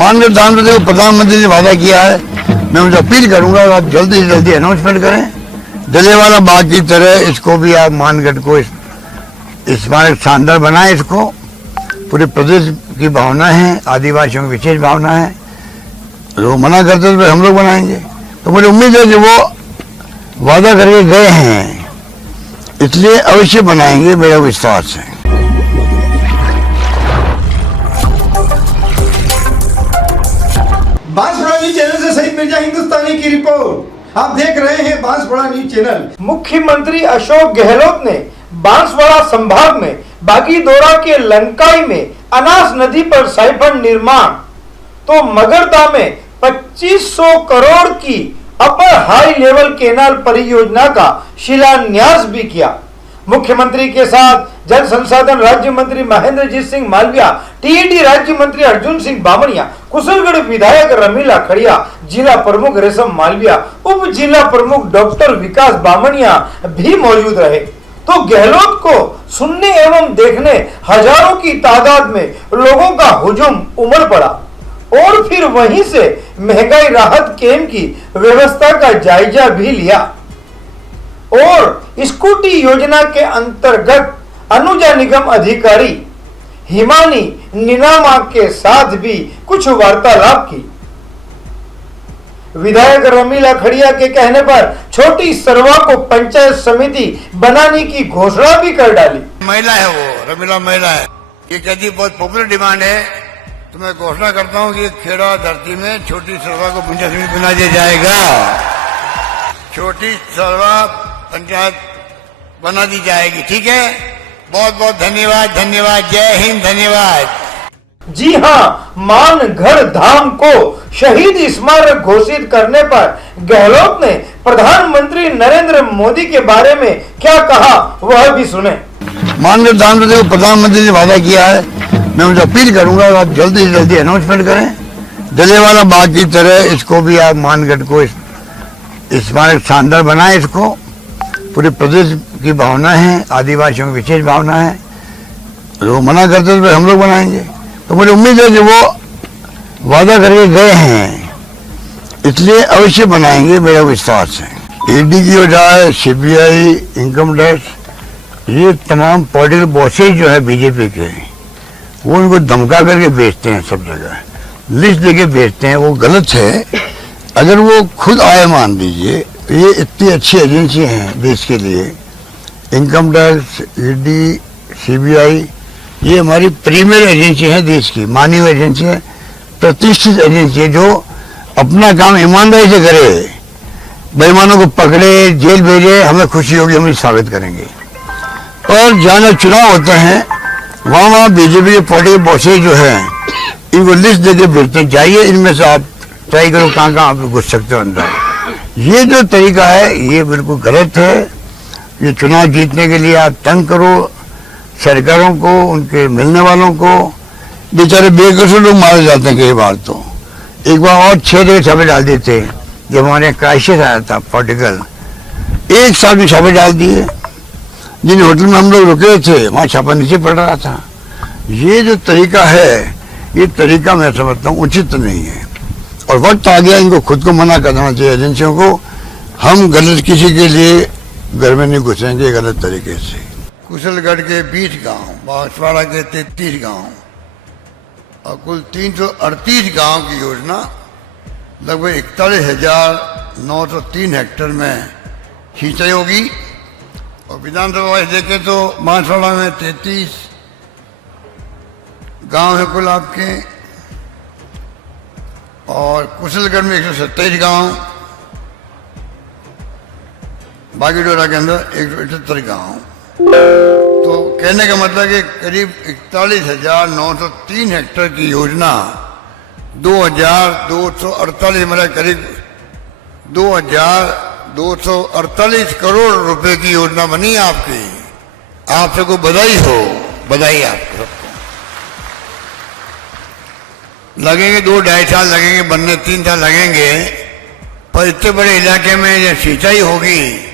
माननीय प्रधानमंत्री को प्रधानमंत्री ने वादा किया है, मैं उनसे अपील करूंगा आप जल्दी से जल्दी अनाउंसमेंट करें। जलियांवाला बाग की तरह इसको भी आप मानगढ़ को स्मारक शानदार बनाएं। इसको पूरे प्रदेश की भावना है, आदिवासियों की विशेष भावना है। लोग मना करते तो हम लोग बनाएंगे, तो मुझे उम्मीद है कि वो वादा करके गए हैं, इसलिए अवश्य बनाएंगे, मेरा विश्वास है। बांसवाड़ा न्यूज चैनल से सईद मिर्जा हिंदुस्तानी की रिपोर्ट। आप देख रहे हैं बांसवाड़ा न्यूज चैनल। मुख्यमंत्री अशोक गहलोत ने बांसवाड़ा संभाग में बागीदोरा के लंकाई में अनास नदी पर साइफन निर्माण तो मगरदा में 2500 करोड़ की अपर हाई लेवल केनाल परियोजना का शिलान्यास भी किया। मुख्यमंत्री के साथ जल संसाधन राज्य मंत्री महेंद्रजीत सिंह मालविया, टीईडी राज्य मंत्री अर्जुन सिंह बामणिया, कुशलगढ़ विधायक रमीला खड़िया, जिला प्रमुख रेशम मालविया, उप जिला प्रमुख डॉक्टर विकास बामणिया भी मौजूद रहे। तो गहलोत को सुनने एवं देखने हजारों की तादाद में लोगों का हुजूम उमड़ पड़ा और फिर वहीं से महंगाई राहत कैंप की व्यवस्था का जायजा भी लिया और स्कूटी योजना के अंतर्गत अनुजा निगम अधिकारी हिमानी निनामा के साथ भी कुछ वार्तालाप की। विधायक रमीला खड़िया के कहने पर छोटी सरवा को पंचायत समिति बनाने की घोषणा भी कर डाली। महिला है वो, रमीला महिला है, ये कहती बहुत पॉपुलर डिमांड है, तो मैं घोषणा करता हूँ कि खेड़ा धरती में छोटी सरवा को पंचायत समिति बना दिया जाएगा। छोटी सरवा पंचायत बना दी जाएगी, ठीक है। बहुत बहुत धन्यवाद, धन्यवाद, जय हिंद, धन्यवाद। जी हाँ, मानगढ़ धाम को शहीद स्मारक घोषित करने पर गहलोत ने प्रधानमंत्री नरेंद्र मोदी के बारे में क्या कहा वह भी सुने। माननीय प्रधानमंत्री को प्रधानमंत्री ने वादा किया है, मैं उनसे अपील करूंगा आप जल्दी से जल्दी अनाउंसमेंट करें। जलियांवाला बाग की तरह इसको भी आप मानगढ़ को स्मारक शानदार बनाएं। इसको पूरे प्रदेश की भावना है, आदिवासियों की विशेष भावना है। लोग मना करते तो हम लोग बनाएंगे, तो मुझे उम्मीद है कि वो वादा करके गए हैं, इसलिए अवश्य बनाएंगे, मेरा विश्वास है। ईडी की वजह, सीबीआई, इनकम टैक्स, ये तमाम पॉलिटिकल बॉसेज जो है बीजेपी के, वो उनको धमका करके बेचते हैं, सब जगह लिस्ट देके बेचते हैं, वो गलत है। अगर वो खुद आए, मान लीजिए, ये इतनी अच्छी एजेंसी हैं देश के लिए, इनकम टैक्स, ईडी, सीबीआई, ये हमारी प्रीमियर एजेंसी है देश की, मानवीय एजेंसी है, प्रतिष्ठित एजेंसी है, जो अपना काम ईमानदारी से करे, बेईमानों को पकड़े, जेल भेजे, हमें खुशी होगी, हम साबित करेंगे। और जहाँ चुनाव होते हैं वहाँ बीजेपी के पॉलिटिकल बॉसेज जो है, इनको लिस्ट देके भेजते हैं, जाइए इनमें से आप ट्राई करो कहाँ आप घुस सकते हो अंदर। ये जो तरीका है ये बिल्कुल गलत है। ये चुनाव जीतने के लिए आप तंग करो सरकारों को, उनके मिलने वालों को, बेचारे बेकसूर लोग मारे जाते हैं कई बार। तो एक बार और 6 जगह छापे डाल देते, जब हमारे क्राइसिस आया था पॉलिटिकल, एक साल में छापे डाल दिए। जिन होटल में हम लोग रुके थे वहाँ छापा नीचे पड़ रहा था। ये जो तरीका है, ये तरीका मैं समझता हूँ उचित नहीं है, और वक्त आ गया इनको खुद को मना करना चाहिए एजेंसियों को। हम गलत किसी के लिए घर में नहीं घुसेंगे गलत तरीके से। कुशलगढ़ के 20 गांव, बांसवाड़ा के 33 गांव और कुल 338 गांव की योजना लगभग 41,903 हेक्टेयर में सिंचाई होगी। और विधानसभा वाइज देखें तो बांसवाड़ा में 33 गांव है कुल आपके, और कुशलगढ़ में 127 गांव, बागीडोरा के अंदर 178 गांव। तो कहने का मतलब कि करीब 41,903 हेक्टेयर की योजना 2,248 मतलब करीब 2,248 करोड़ रुपए की योजना बनी आपकी। आप सबको बधाई हो, बधाई आपको। लगेंगे 2-2.5 साल लगेंगे बनने, 3 साल लगेंगे, पर इतने बड़े इलाके में ये सिंचाई होगी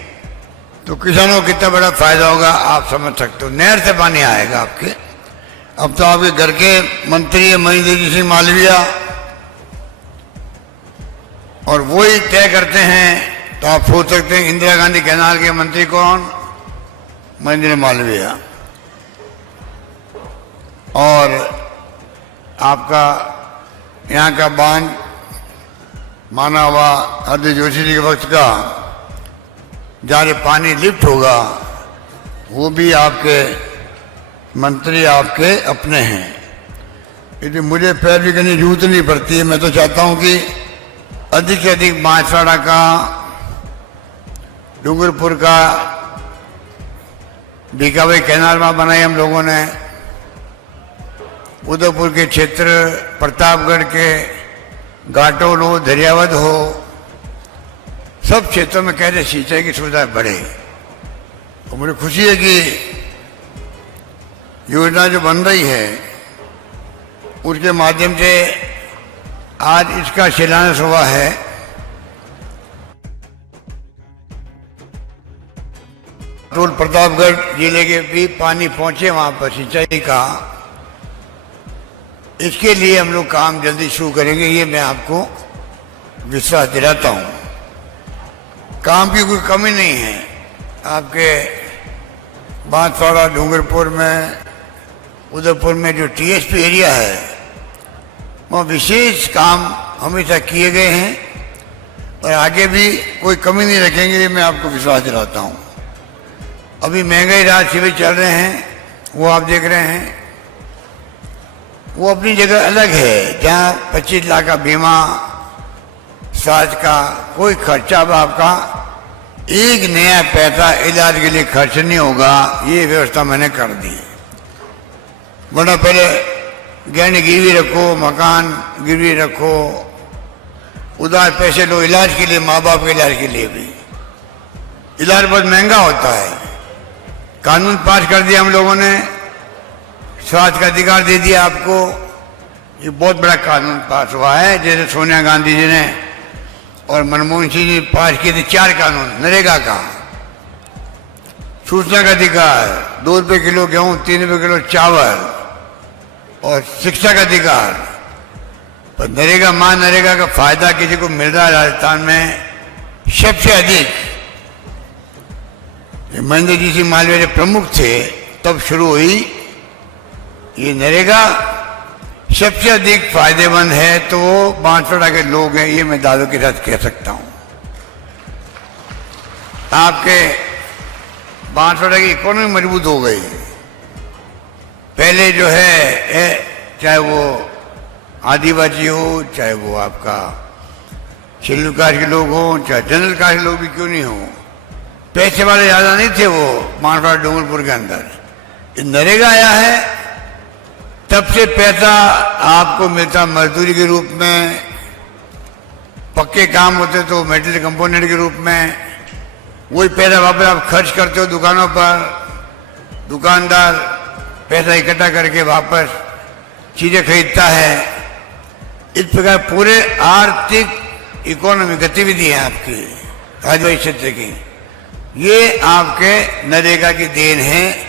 तो किसानों को कितना बड़ा फायदा होगा आप समझ सकते हो। नहर से पानी आएगा आपके। अब तो आपके घर के मंत्री महेंद्रजीत सिंह मालविया और वो ही तय करते हैं। तो आप सोच सकते हैं इंदिरा गांधी कैनाल के मंत्री कौन? महेंद्र मालवीय। और आपका यहाँ का बांध माना हुआ हरदीप जोशी जी के वक्त का जहाँ पानी लिफ्ट होगा, वो भी आपके मंत्री आपके अपने हैं। यदि मुझे पैरवी करने की जरूरत नहीं पड़ती है। मैं तो चाहता हूँ कि अधिक से अधिक बांसवाड़ा का, डूंगरपुर का, बीकाबाई कैनाल वहाँ बनाई हम लोगों ने, उदयपुर के क्षेत्र, प्रतापगढ़ के घाटोल हो, दरियावद हो, सब क्षेत्रों में कैसे सिंचाई की सुविधा बढ़े। और मुझे खुशी है कि योजना जो बन रही है उसके माध्यम से आज इसका शिलान्यास हुआ है। टोल प्रतापगढ़ जिले के भी पानी पहुंचे वहां पर सिंचाई का। इसके लिए हम लोग काम जल्दी शुरू करेंगे, ये मैं आपको विश्वास दिलाता हूं। काम की कोई कमी नहीं है। आपके बांसवाड़ा, डूंगरपुर में, उदयपुर में जो टीएसपी एरिया है वहाँ विशेष काम हमेशा किए गए हैं और आगे भी कोई कमी नहीं रखेंगे, ये मैं आपको विश्वास दिलाता हूँ। अभी महंगाई राहत शिविर चल रहे हैं, वो आप देख रहे हैं। वो अपनी जगह अलग है, जहाँ 25 लाख का बीमा, स्वास्थ्य का कोई खर्चा अब आपका एक नया पैसा इलाज के लिए खर्च नहीं होगा। ये व्यवस्था मैंने कर दी। वरना पहले गहने गिरवी रखो, मकान गिरवी रखो, उधार पैसे लो इलाज के लिए, माँ बाप के इलाज के लिए भी। इलाज बहुत महंगा होता है। कानून पास कर दिया हम लोगों ने, स्वास्थ्य का अधिकार दे दिया आपको। ये बहुत बड़ा कानून पास हुआ है। जैसे सोनिया गांधी जी ने और मनमोहन सिंह जी पास किए थे 4 कानून। नरेगा का, सूचना का अधिकार, 2 रुपये किलो गेहूं, 3 रुपये किलो चावल, और शिक्षा का अधिकार। पर नरेगा, नरेगा का फायदा किसी को मिल रहा है राजस्थान में सबसे अधिक। महेंद्र जी सिंह मालवीय जो प्रमुख थे तब शुरू हुई ये नरेगा। सबसे अधिक फायदेमंद है तो वो बांसवाड़ा के लोग हैं, ये मैं दावे के साथ कह सकता हूं। आपके बांसवाड़ा की इकोनॉमी मजबूत हो गई। पहले जो है चाहे वो आदिवासी हो, चाहे वो आपका शेड्यूल कास्ट के लोग हो, चाहे जनरल कास्ट के लोग भी क्यों नहीं हो, पैसे वाले ज़्यादा नहीं थे वो बांसवाड़ा डूंगरपुर के अंदर। नरेगा आया है तब से पैसा आपको मिलता मजदूरी के रूप में, पक्के काम होते तो मेटेरियल कंपोनेंट के रूप में। वही पैसा वापस आप खर्च करते हो दुकानों पर। दुकानदार पैसा इकट्ठा करके वापस चीजें खरीदता है। इस प्रकार पूरे आर्थिक इकोनॉमी गतिविधि है आपकी आदिवासी क्षेत्र की, ये आपके नरेगा की देन है।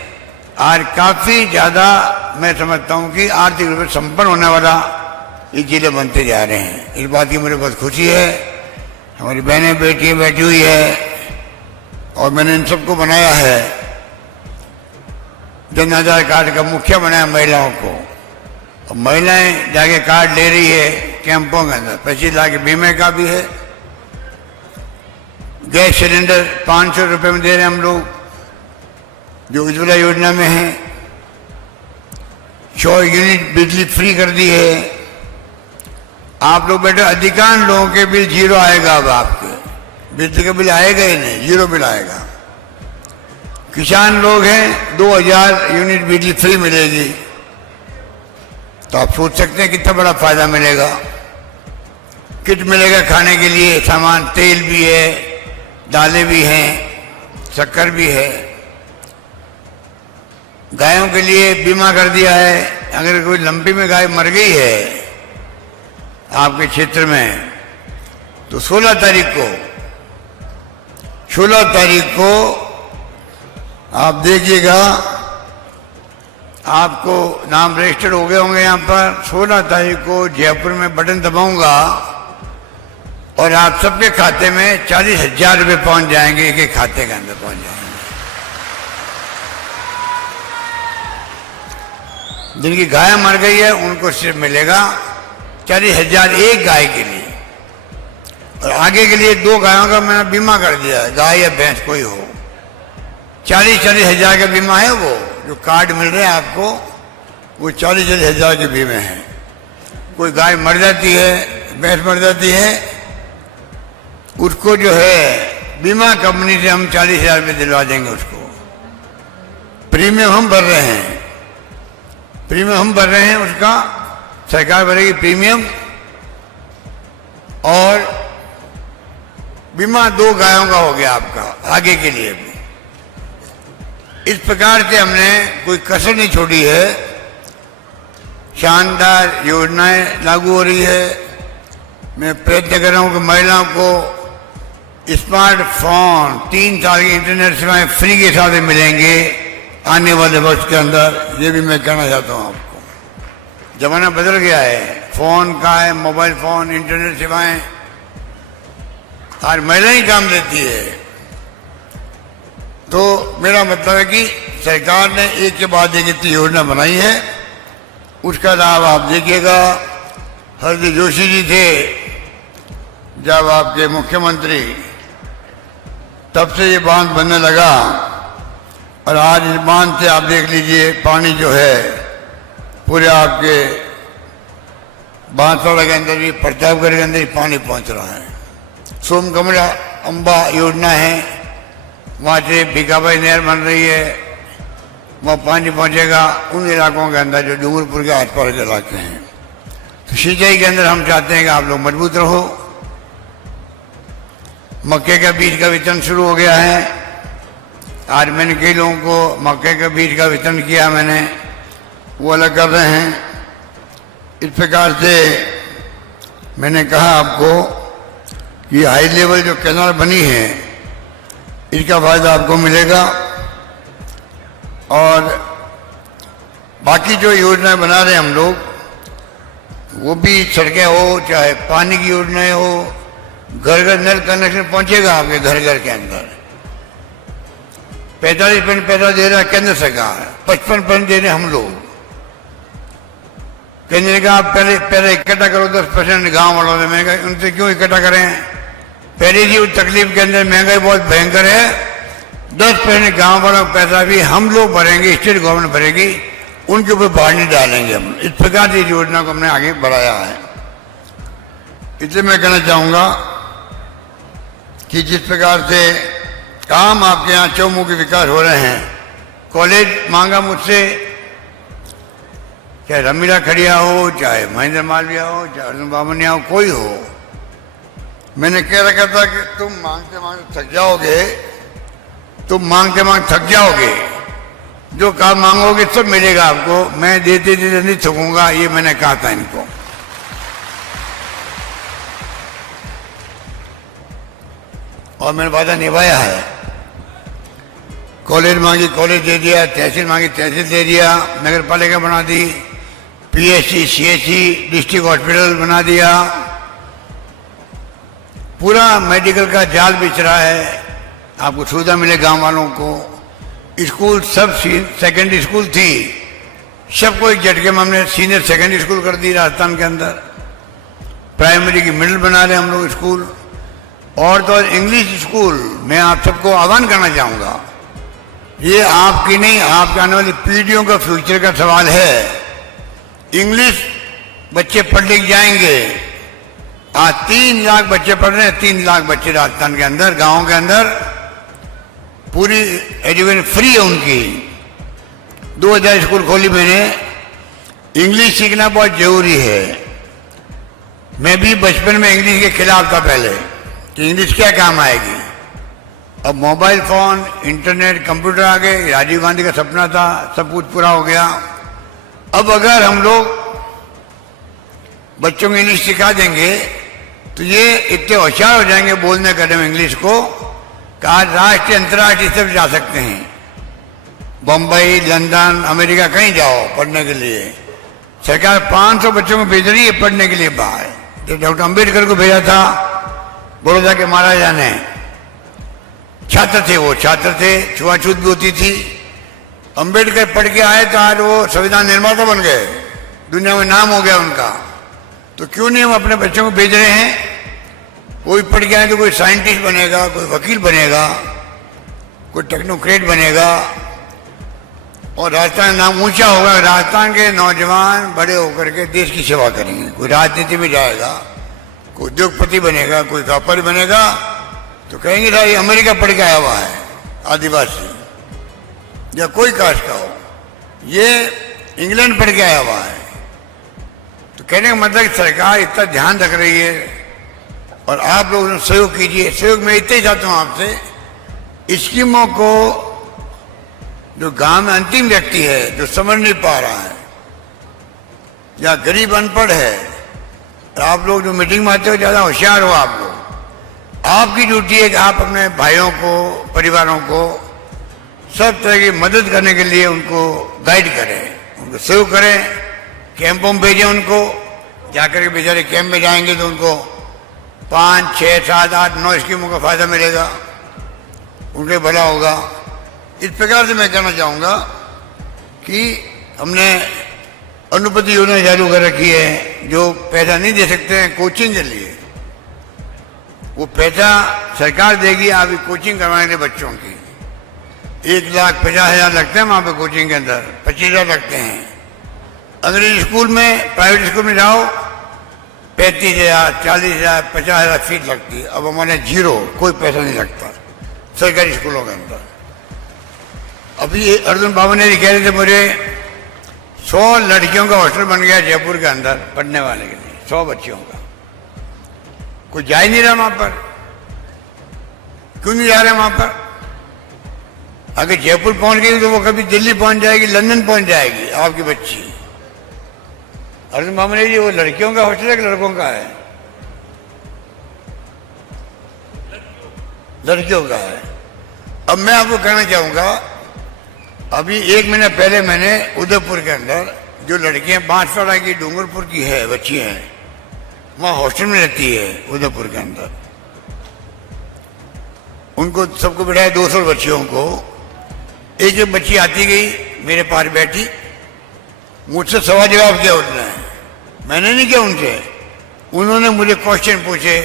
आज काफी ज्यादा मैं समझता हूं कि आर्थिक रूप से संपन्न होने वाला ये जिले बनते जा रहे हैं। इस बात की मुझे बहुत खुशी है। हमारी बहनें बेटियां बैठी हुई है और मैंने इन सबको बनाया है। जन आधार कार्ड का मुखिया बनाया महिलाओं को, और महिलाएं जाके कार्ड ले रही है कैंपों के अंदर। 25 लाख के बीमे का भी है। गैस सिलेंडर 500 रुपये में दे रहे हैं हम लोग, जो उज्ज्वला योजना में है। 100 यूनिट बिजली फ्री कर दी है। आप लोग बेटे, अधिकांश लोगों के बिल 0 आएगा। अब आपके बिजली का बिल आएगा ही नहीं, 0 बिल आएगा। किसान लोग हैं, 2000 यूनिट बिजली फ्री मिलेगी। तो आप सोच सकते हैं कितना बड़ा फायदा मिलेगा। किट मिलेगा खाने के लिए, सामान, तेल भी है, दालें भी हैं, शक्कर भी है। गायों के लिए बीमा कर दिया है। अगर कोई लंपी में गाय मर गई है आपके क्षेत्र में, तो 16 तारीख को आप देखिएगा, आपको नाम रजिस्टर्ड हो गए होंगे यहाँ पर। 16 तारीख को जयपुर में बटन दबाऊंगा और आप सबके खाते में 40,000 रुपये पहुंच जाएंगे, एक खाते के अंदर पहुंच जाएंगे। जिनकी गाय मर गई है उनको सिर्फ मिलेगा 40,000 एक गाय के लिए, और आगे के लिए 2 गायों का मैंने बीमा कर दिया है, गाय या भैंस कोई हो। 40,000 का बीमा है, वो जो कार्ड मिल रहे हैं आपको वो 40,000 के बीमे हैं। कोई गाय मर जाती है, भैंस मर जाती है, उसको जो है बीमा कंपनी से हम 40,000 रुपये दिलवा देंगे उसको। प्रीमियम हम भर रहे हैं, प्रीमियम हम भर रहे हैं, उसका सरकार भरेगी प्रीमियम, और बीमा 2 गायों का हो गया आपका आगे के लिए भी। इस प्रकार से हमने कोई कसर नहीं छोड़ी है, शानदार योजनाएं लागू हो रही है। मैं प्रयत्न कर रहा हूं कि महिलाओं को स्मार्टफोन 3 साल की इंटरनेट सेवाएं फ्री के साथ मिलेंगे आने वाले वर्ष के अंदर, ये भी मैं कहना चाहता हूं आपको। जमाना बदल गया है, फोन का है, मोबाइल फोन, इंटरनेट सेवाएं आज महिला ही काम देती है। तो मेरा मतलब है कि सरकार ने एक के बाद एक इतनी योजना बनाई है, उसका लाभ आप देखिएगा। हरदीप जोशी जी थे जब आपके मुख्यमंत्री, तब से ये बांध बनने लगा, और आज इस बांध से आप देख लीजिए पानी जो है पूरे आपके बांसवाड़ा के अंदर भी, प्रतापगढ़ के अंदर भी पानी पहुंच रहा है। सोमकमला अम्बा योजना है, वहाँ से भिकाबाई नहर बन रही है, वहाँ पानी पहुंचेगा उन इलाकों के अंदर जो डूंगरपुर के आसपास के इलाके हैं। तो सिंचाई के अंदर हम चाहते हैं कि आप लोग मजबूत रहो। मक्के का बीज का वितरण शुरू हो गया है, आज मैंने कई लोगों को मक्के के बीज का वितरण किया, मैंने वो अलग कर रहे हैं। इस प्रकार से मैंने कहा आपको कि हाई लेवल जो कैनाल बनी है इसका फायदा आपको मिलेगा, और बाकी जो योजनाएं बना रहे हैं हम लोग, वो भी सड़कें हो चाहे पानी की योजनाएं हो, घर घर नल कनेक्शन पहुंचेगा आपके घर घर के अंदर। 45% पैसा दे रहा है केंद्र सरकार, 55% दे रहे हम लोग। केंद्र ने कहा पहले इकट्ठा करो 10% गांव वालों से। महंगाई उनसे क्यों इकट्ठा करें, पहले जी उस तकलीफ के अंदर महंगाई बहुत भयंकर है। 10% गांव वालों का पैसा भी हम लोग भरेंगे, स्टेट गवर्नमेंट भरेगी, उनके ऊपर बाहर नहीं डालेंगे हम। इस प्रकार की योजना को हमने आगे बढ़ाया है। इसलिए मैं कहना चाहूंगा कि जिस प्रकार से काम आपके यहाँ चौमुखी विकास हो रहे हैं, कॉलेज मांगा मुझसे, चाहे रमीला खड़िया हो, चाहे महेंद्र मालविया हो, चाहे अर्जुन बामनिया हो, कोई हो, मैंने कह रखा था कि तुम मांगते मांगते थक जाओगे, तुम मांगते मांगते थक जाओगे, जो काम मांगोगे सब मिलेगा आपको, मैं देते देते नहीं थकूंगा, ये मैंने कहा था इनको। और मैंने वादा निभाया है। कॉलेज मांगी कॉलेज दे दिया, तहसील मांगी तहसील दे दिया, नगर पालिका बना दी, पीएचसी सीएचसी डिस्ट्रिक्ट हॉस्पिटल बना दिया, पूरा मेडिकल का जाल बिछ रहा है, आपको सुविधा मिले गांव वालों को। स्कूल सब सेकेंडरी स्कूल थी, सबको एक झटके में हमने सीनियर सेकेंडरी स्कूल कर दी राजस्थान के अंदर। प्राइमरी की मिडिल बना रहे हम लोग स्कूल, और तो इंग्लिश स्कूल मैं आप सबको आह्वान करना चाहूँगा, ये आपकी नहीं आपके आने वाली पीढ़ियों का फ्यूचर का सवाल है। इंग्लिश बच्चे पढ़ लिख जाएंगे। आज 3 लाख बच्चे पढ़ रहे हैं, 3 लाख बच्चे राजस्थान के अंदर, गाँव के अंदर पूरी एजुकेशन फ्री है उनकी। 2000 स्कूल खोली मैंने। इंग्लिश सीखना बहुत जरूरी है। मैं भी बचपन में इंग्लिश के खिलाफ था पहले, कि इंग्लिश क्या काम आएगी। अब मोबाइल फोन, इंटरनेट, कंप्यूटर आ गए, राजीव गांधी का सपना था, सब कुछ पूरा हो गया। अब अगर हम लोग बच्चों को इंग्लिश सिखा देंगे तो ये इतने होशियार हो जाएंगे बोलने करने में इंग्लिश को, कि आज राष्ट्रीय अंतर्राष्ट्रीय सब जा सकते हैं। बम्बई, लंदन, अमेरिका कहीं जाओ पढ़ने के लिए। सरकार 500 बच्चों को भेज रही है पढ़ने के लिए बाहर। जब डॉक्टर अम्बेडकर को भेजा था बड़ौदा के महाराजा ने, छात्र थे वो, छात्र थे, छुआछूत भी होती थी। अंबेडकर पढ़ के आए तो आज वो संविधान निर्माता बन गए, दुनिया में नाम हो गया उनका। तो क्यों नहीं हम अपने बच्चों को भेज रहे हैं? कोई पढ़ के आए तो कोई साइंटिस्ट बनेगा, कोई वकील बनेगा, कोई टेक्नोक्रेट बनेगा और राजस्थान नाम ऊंचा होगा। राजस्थान के नौजवान बड़े होकर के देश की सेवा करेंगे, कोई राजनीति में जाएगा, कोई उद्योगपति बनेगा, कोई व्यापारी बनेगा, तो कहेंगे भाई अमेरिका पढ़ के आया हुआ है, आदिवासी या कोई कास्ट का हो, ये इंग्लैंड पढ़ के आया हुआ है। तो कहने का मतलब सरकार इतना ध्यान रख रही है और आप लोग सहयोग कीजिए। सहयोग मैं इतना ही चाहता हूं आपसे, स्कीमों को जो गांव में अंतिम व्यक्ति है, जो समझ नहीं पा रहा है या गरीब अनपढ़ है, आप लोग जो मीटिंग में आते हो ज्यादा होशियार हो आप लोग, आपकी ड्यूटी है कि आप अपने भाइयों को, परिवारों को सब तरह की मदद करने के लिए उनको गाइड करें, उनको सहयोग करें, कैंपों में भेजें उनको। जाकर के बेचारे कैंप में जाएंगे तो उनको 5, 6, 7, 8, 9 स्कीमों का फायदा मिलेगा, उनके भला होगा। इस प्रकार से मैं कहना चाहूँगा कि हमने अनुपति योजना चालू कर रखी है, जो पैसा नहीं दे सकते हैं कोचिंग के लिए, वो पैसा सरकार देगी आपकी कोचिंग करवाने के लिए बच्चों की। 1,50,000 लगते हैं वहाँ पे कोचिंग के अंदर, 25,000 लगते हैं। अंग्रेजी स्कूल में, प्राइवेट स्कूल में जाओ 35,000, 40,000, 50,000 फीस लगती है। अब हमारे जीरो, कोई पैसा नहीं लगता सरकारी स्कूलों के अंदर। अभी अर्जुन बाबू ने कह रहे थे मुझे 100 लड़कियों का हॉस्टल बन गया जयपुर के अंदर पढ़ने वाले के लिए, 100 बच्चियों का। कोई जा ही नहीं रहा वहां पर। क्यों नहीं जा रहे वहां पर? अगर जयपुर पहुंच गई तो वो कभी दिल्ली पहुंच जाएगी, लंदन पहुंच जाएगी आपकी बच्ची। अर्जुन बाबू ने जी वो लड़कियों का हॉस्टल है कि लड़कों का है? लड़कियों का है। अब मैं आपको कहना चाहूंगा, अभी 1 महीना पहले मैंने उदयपुर के अंदर जो लड़कियां बांसवाड़ा की, डूंगरपुर की है बच्ची हैं, वहां हॉस्टल में रहती है उदयपुर के अंदर, उनको सबको बिठाया 200 बच्चियों को। एक एक बच्ची आती गई मेरे पास बैठी, मुझसे सवाल जवाब किया उसने, मैंने नहीं किया उनसे, उन्होंने मुझे क्वेश्चन पूछे।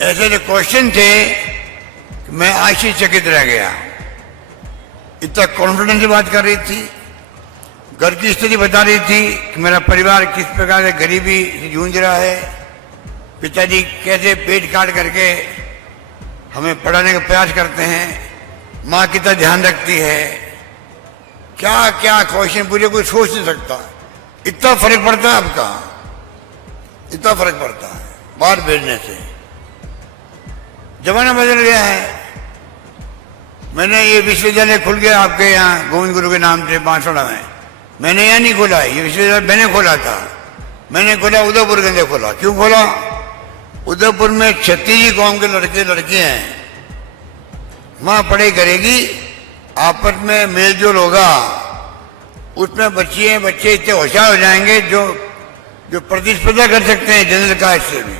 ऐसे ऐसे क्वेश्चन थे कि मैं आश्चर्यचकित रह गया। इतना कॉन्फिडेंस से बात कर रही थी, घर की स्थिति बता रही थी कि मेरा परिवार किस प्रकार से गरीबी से जूझ रहा है, पिताजी कैसे पेट काट करके हमें पढ़ाने का प्रयास करते हैं, माँ कितना ध्यान रखती है, क्या क्या क्वेश्चन पूछे, कोई सोच नहीं सकता। इतना फर्क पड़ता है आपका, इतना फर्क पड़ता है बाहर भेजने से। जमाना बदल गया है। मैंने ये विश्वविद्यालय खुल गया आपके यहाँ गोविंद गुरु के नाम से बांसवाड़ा में, मैंने यहाँ नहीं खोला, ये विश्वविद्यालय मैंने खोला था। मैंने खोला उदयपुर के अंदर खोला। क्यों खोला? उदयपुर में 36 कौम के लड़के लड़कियां हैं, वहां पढ़ाई करेगी, आपस में मेलजोल होगा, उसमें बच्चे इतने होशियार हो जाएंगे जो प्रतिस्पर्धा कर सकते हैं जनरल कास्ट से भी,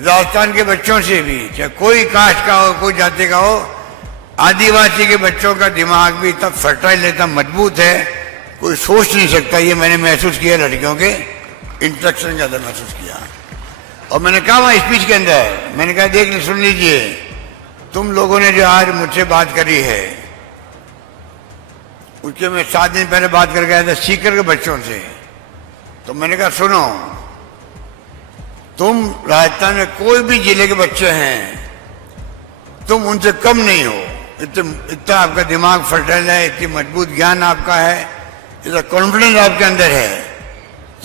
राजस्थान के बच्चों से भी, चाहे कोई कास्ट का हो, कोई जाति का हो। आदिवासी के बच्चों का दिमाग भी इतना फर्टाइल, इतना मजबूत है, कोई सोच नहीं सकता। ये मैंने महसूस किया लड़कियों के इंस्ट्रक्शन के अंदर महसूस किया। और मैंने कहा वहाँ स्पीच के अंदर, मैंने कहा देख सुन लीजिए, तुम लोगों ने जो आज मुझसे बात करी है, उसके मैं 7 दिन पहले बात करके आया था सीकर के बच्चों से। तो मैंने कहा सुनो, तुम राजस्थान में कोई भी जिले के बच्चे हैं, तुम उनसे कम नहीं हो। इतना आपका दिमाग फर्टाइल है, इतनी मजबूत ज्ञान आपका है, इतना कॉन्फिडेंस आपके अंदर है।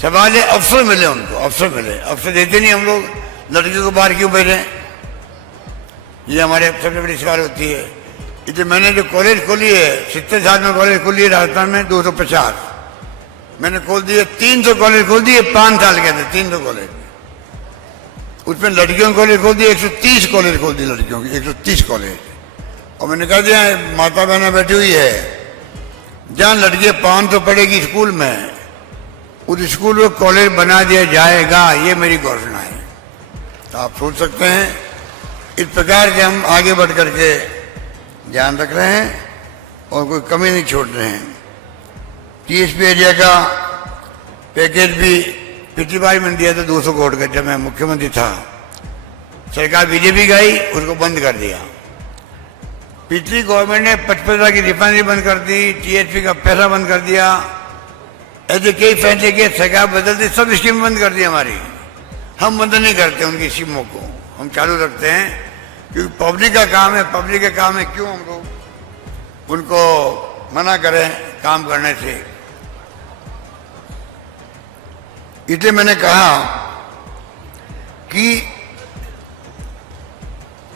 सवाल है अवसर मिले उनको, अवसर मिले। अवसर देते नहीं हम लोग, लड़कियों को बाहर क्यों भेजें? ये हमारे सबसे बड़ी सवाल होती है। इसलिए मैंने जो कॉलेज खोली है, 70 साल में कॉलेज खोली है राजस्थान में 250, मैंने खोल दिए 300 कॉलेज खोल दिए 5 साल के अंदर, 300 कॉलेज। उसमें लड़कियों के कॉलेज खोल दिए 130 कॉलेज खोल दिए लड़कियों की, 130 कॉलेज। और मैंने कहा दिया माता बहना बैठी हुई है, जहाँ लड़कियाँ 500 पढ़ेगी स्कूल में, उस स्कूल को कॉलेज बना दिया जाएगा, ये मेरी घोषणा है। तो आप सोच सकते हैं इस प्रकार से हम आगे बढ़ करके ध्यान रख रहे हैं और कोई कमी नहीं छोड़ रहे हैं। टीएसपी एरिया का पैकेज भी पिछली बार मैंने दिया था 200 करोड़ का, जब मैं मुख्यमंत्री था। सरकार बीजेपी का ही उसको बंद कर दिया। पिछली गवर्नमेंट ने 55 की रिफाइनरी बंद कर दी, टीएसपी का पैसा बंद कर दिया, ऐसे कई फैसले किए, सरकार बदल दी, सब स्कीम बंद कर दी हमारी। हम बंद नहीं करते उनकी स्कीमों को, हम चालू रखते हैं, क्योंकि पब्लिक का काम है, पब्लिक के काम है, क्यों हम लोग उनको मना करें काम करने से। इसलिए मैंने कहा कि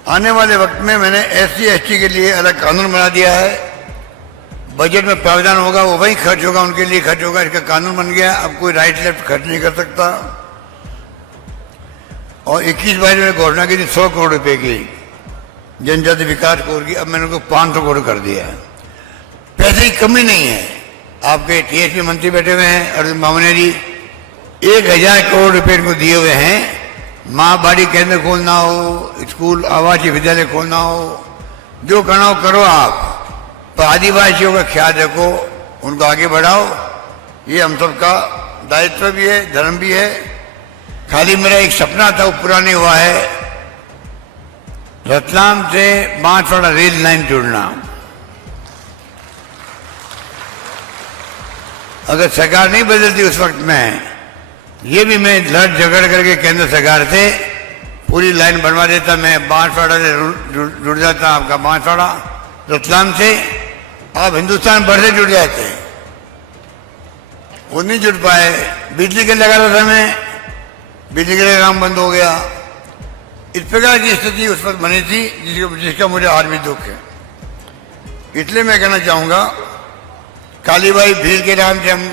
आने वाले वक्त में मैंने SC ST के लिए अलग कानून बना दिया है। बजट में प्रावधान होगा, वो वही खर्च होगा, उनके लिए खर्च होगा, इसका कानून बन गया। अब कोई राइट लेफ्ट खर्च नहीं कर सकता। और 21-22 में घोषणा की थी 100 करोड़ रुपए की जनजाति विकास कोर की, अब मैंने उनको 500 करोड़ कर दिया है। पैसे की कमी नहीं है। आपके TSP मंत्री बैठे हुए हैं अर्जुन मामने जी, 1000 करोड़ रुपए इनको दिए हुए हैं। माँ बाड़ी केंद्र खोलना हो, स्कूल आवासीय विद्यालय खोलना हो, जो करना हो करो आप, पर आदिवासियों का ख्याल रखो, उनको आगे बढ़ाओ। ये हम सबका दायित्व भी है, धर्म भी है। खाली मेरा एक सपना था, वो पूरा नहीं हुआ है, रतलाम से बांसवाड़ा रेल लाइन जुड़ना। अगर सरकार नहीं बदलती उस वक्त में, ये भी मैं लड़ झगड़ करके केंद्र सरकार से पूरी लाइन बनवा देता। मैं बांसवाड़ा से जुड़ जाता, आपका बांसवाड़ा रतलाम से, आप हिंदुस्तान भर से जुड़ जाते। वो नहीं जुड़ पाए, बिजली के लगा था मैं, बिजली के काम बंद हो गया। इस प्रकार की स्थिति उस वक्त बनी थी, जिसका मुझे आज भी दुख है। इसलिए मैं कहना चाहूंगा, कालीबाई भील के नाम से हम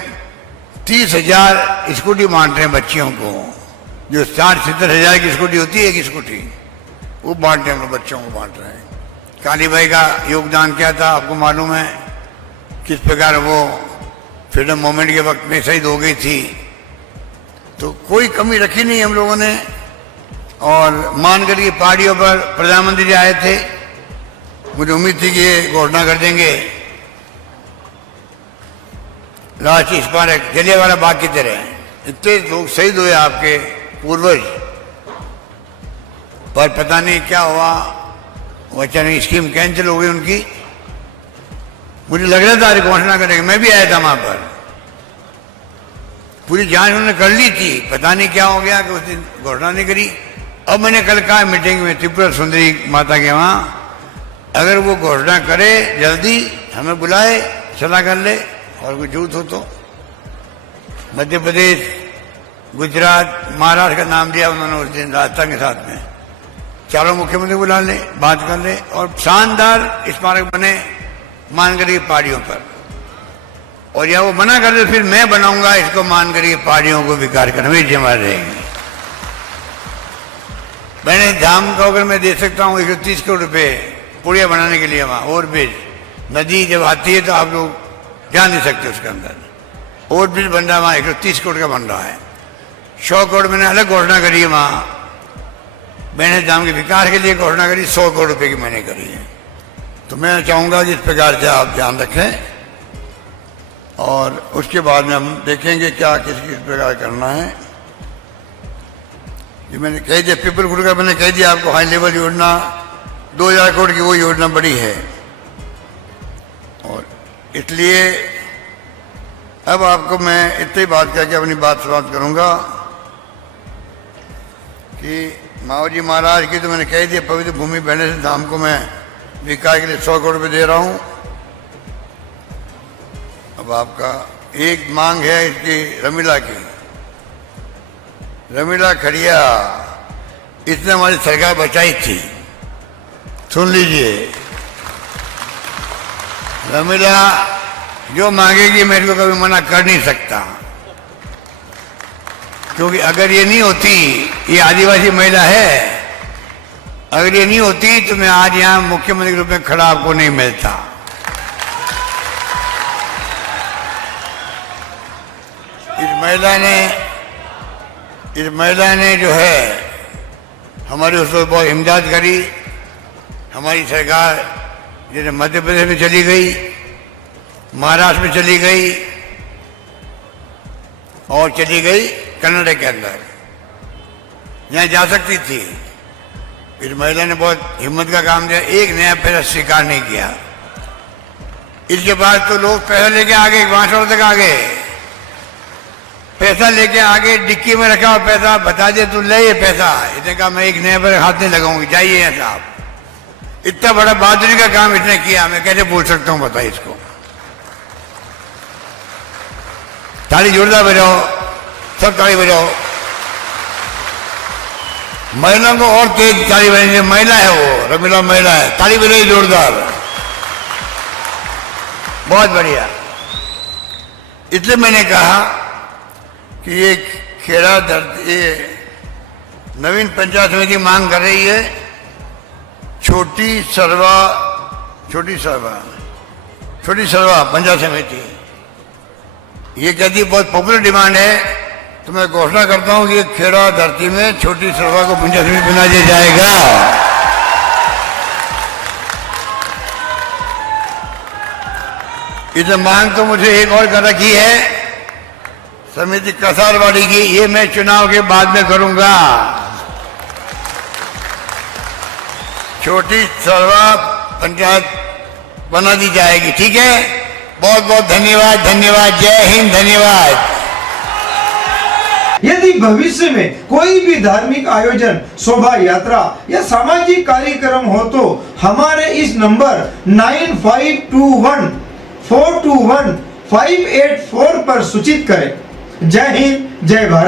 30,000 स्कूटी बांट रहे हैं बच्चियों को, जो 60-70 हजार की स्कूटी होती है, एक स्कूटी, वो बांट रहे हैं, हम बच्चों को बांट रहे हैं। कालीबाई का योगदान क्या था आपको मालूम है, किस प्रकार वो फ्रीडम मूवमेंट के वक्त में शहीद हो गई थी। तो कोई कमी रखी नहीं हम लोगों ने। और मानगढ़ की पहाड़ियों पर प्रधानमंत्री जी आए थे, मुझे उम्मीद थी कि ये घोषणा कर देंगे राष्ट्रीय स्मारक जलियांवाला बाग की तरह। इतने लोग शहीद हुए आपके पूर्वज, पर पता नहीं क्या हुआ, वो अचानक स्कीम कैंसिल हो गई उनकी। मुझे लग रहा था घोषणा करेंगे, मैं भी आया था वहां पर, पूरी जांच उन्होंने कर ली थी, पता नहीं क्या हो गया कि उस दिन घोषणा नहीं करी। अब मैंने कल कहा मीटिंग में त्रिपुरा सुंदरी माता के वहां, अगर वो घोषणा करे जल्दी हमें बुलाए, सलाह कर ले, और कोई जरूरत हो तो। मध्य प्रदेश, गुजरात, महाराष्ट्र का नाम दिया उन्होंने उस दिन राजस्थान के साथ में, चारों मुख्यमंत्री बुला ले, बात कर ले, और शानदार स्मारक बने मानगढ़ की पहाड़ियों पर। और या वो मना कर दे, फिर मैं बनाऊंगा इसको, मानगढ़ की पहाड़ियों को विकार करने में जिम्मेदार रहेंगे। मैंने धाम का अगर मैं दे सकता हूँ 130 करोड़ रुपए पुड़िया बनाने के लिए वहां, ओवरब्रिज, नदी जब आती है तो आप लोग जा नहीं सकते उसके अंदर, ओवरब्रिज बन रहा है वहां, 130 करोड़ का बन रहा है। 100 करोड़ मैंने अलग घोषणा करी है वहां, मैंने धाम के विकास के लिए घोषणा करी 100 करोड़ रुपए की मैंने करी है। तो मैं चाहूंगा जिस प्रकार से आप ध्यान रखें, और उसके बाद में हम देखेंगे क्या किस प्रकार करना है। ये मैंने कह दिया, पीपल गुरु का मैंने कह दिया आपको, हाई लेवल योजना 2000 करोड़ की वो योजना बड़ी है। और इसलिए अब आपको मैं इतनी बात करके अपनी बात समाप्त करूंगा कि माओ जी महाराज की तो मैंने कह दिया, पवित्र भूमि बहने से धाम को मैं विकास के लिए 100 करोड़ रुपये दे रहा हूं। अब आपका एक मांग है इसकी, रमीला की, रमीला खड़िया, इसने हमारी सरकार बचाई थी, सुन लीजिए। रमीला जो मांगेगी मेरे को कभी मना कर नहीं सकता, क्योंकि अगर ये नहीं होती, ये आदिवासी महिला है, अगर ये नहीं होती तो मैं आज यहां मुख्यमंत्री के रूप में खड़ा आपको नहीं मिलता। इस महिला ने जो है हमारी उस वक्त बहुत इमदाद करी। हमारी सरकार जैसे मध्य प्रदेश में चली गई, महाराष्ट्र में चली गई और चली गई कर्नाटक के अंदर, यहाँ जा सकती थी। फिर महिला ने बहुत हिम्मत का काम दिया, एक नया पैसा स्वीकार नहीं किया। इसके बाद तो लोग पैसा लेके आ गए, बांसवाड़ा तक आ गए, पैसा लेके आगे डिक्की में रखा हुआ पैसा, बता दे तू ले ये पैसा। इसने कहा मैं एक नया पैसा हाथ नहीं लगाऊंगी, जाइए यहाँ साहब। इतना बड़ा बहादुरी का काम इसने किया, मैं कैसे बोल सकता हूँ बताइए इसको। ताली जोरदार बजाओ, सब ताली बजाओ। महिलाओं को और तेज ताली बजाएंगे, महिला है वो, रमीला महिला है, ताली बजाइए जोरदार, बहुत बढ़िया। इसलिए मैंने कहा कि ये खेड़ा धरती, ये नवीन पंचायत समिति मांग कर रही है छोटी सरवा पंचायत समिति। ये कहती बहुत पॉपुलर डिमांड है, तो मैं घोषणा करता हूं कि खेड़ा धरती में छोटी सरवा को पंचायत समिति बना दिया जाएगा। इसे मांग तो मुझे एक और कर रखी है समिति कसारवाड़ी की, ये मैं चुनाव के बाद में करूंगा। छोटी सरवा पंचायत बना दी जाएगी, ठीक है। बहुत बहुत धन्यवाद, धन्यवाद, जय हिंद, धन्यवाद। यदि भविष्य में कोई भी धार्मिक आयोजन, शोभा यात्रा या सामाजिक कार्यक्रम हो तो हमारे इस नंबर 9521 421 584 पर सूचित करें। जय हिंद, जय भारत।